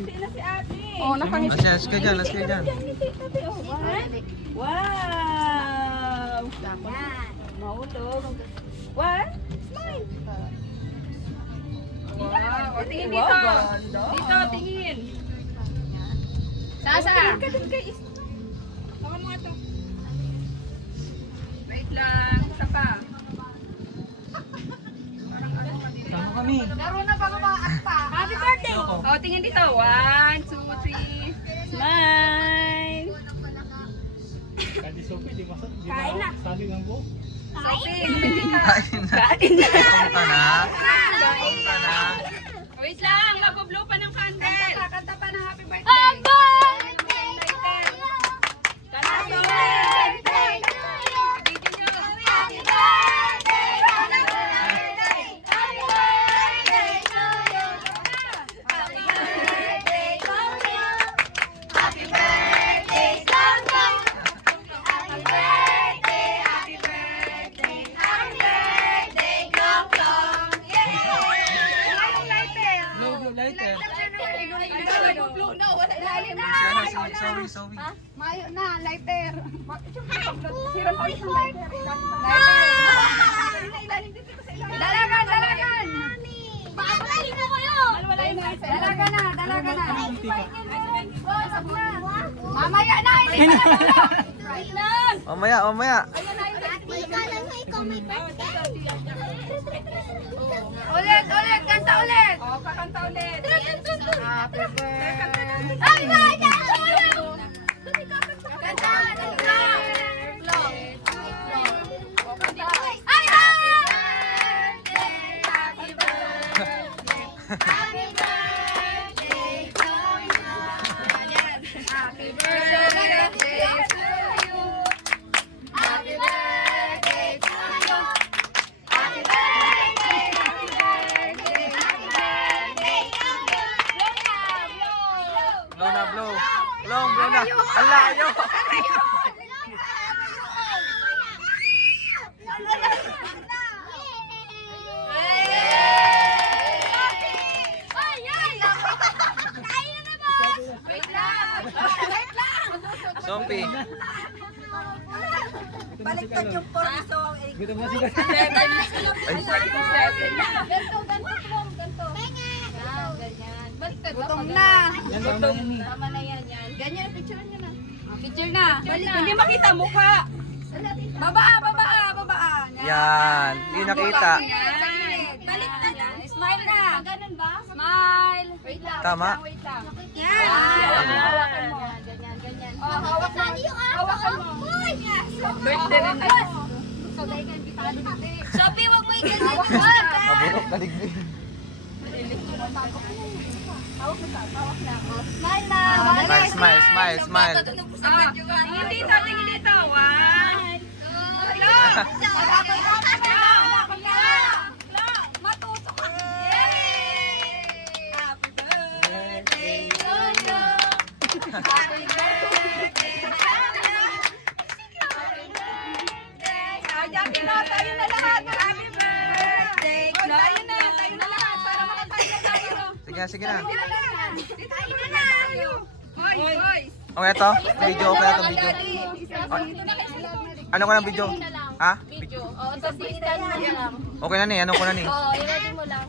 Ngiti na si ate. Oh, nakangiti. Last ka dyan, last ka dyan. Wow! Maulog. One. Smile. Wow. O, tingin Wow, dito. ganda. Dito, tingin. Sasa. Taman mo ito. Wait lang. Isa pa. Sama kami. Happy birthday! O, tingin dito. 1, 2, 3. Smile! Kadi Sophie, di masad. Kain na. Sabi ng buo. Sophie, hindi ka. Kain na. Kain na! Punta na. Punta na. Wait lang. Nag-blow pa ng candle. Kanta pa ng happy birthday. Happy birthday! Kanta Happy pa. birthday to you! Happy birthday! Happy birthday! Happy birthday! Happy birthday to you! Happy birthday to you! Happy birthday, Sophie! Happy birthday, happy birthday, happy birthday, Gong Gong! Yay! Blow, blow, lighter. Nag-blow na. Wala ilalim na. Sorry, sorry. Mayo na, lighter. Siran ko isang lighter. Dalagan, dalagan. Baka patayin mo kayo! Dalaga na, dalaga na. Mamaya na, hindi ka na. Right lang. Mamaya, mamaya. Ikaw may birthday! Ulit, ulit, kanta ulit. O, kakanta ulit. Happy birthday. Happy birthday to you! Kanta, kanta. Happy birthday! Happy birthday to you! Happy birthday to you. Happy birthday to you! Happy birthday! Happy birthday! Happy birthday to you! Blow na, blow. Blow, blow na. Ang layo. Wait lang. Wait lang. Sophie. Baliktad yung porso. Gutom na sila. Gutom na. Yan, tama yan eh. Tama na yan, yan. Ganyan, picture nyo na. Picture na. Hindi makita mukha. Babaa, babaa, babaa. Yan. Hindi nakita. Baliktad yan. Smile na. Ganun ba? Smile. Wait lang. Tama. Wait lang. Yan. Hawakan mo. Ganyan, ganyan. Oh, hawak mo. Hawakan mo. Birthday rin. Sophie, wag mo i-ganyan. Mabulok na digdig. Smile na. Smile, smile, smile, smile. Tingin dito, tingin dito. 1, 2, matusok ka. Happy birthday to you. Happy birthday. Ayakin na, tayo na lahat. Happy birthday. Tayo na lahat para makatayo na tayo. Sige, sige na. Tayo na. Boys, boys. Okay, ito. Video, okay ito, video. Ano ko ng video? Ha? Video. Oo, tapos i-stand mo lang. Okay na ni, ano ko na ni? Oo, i-ready mo lang.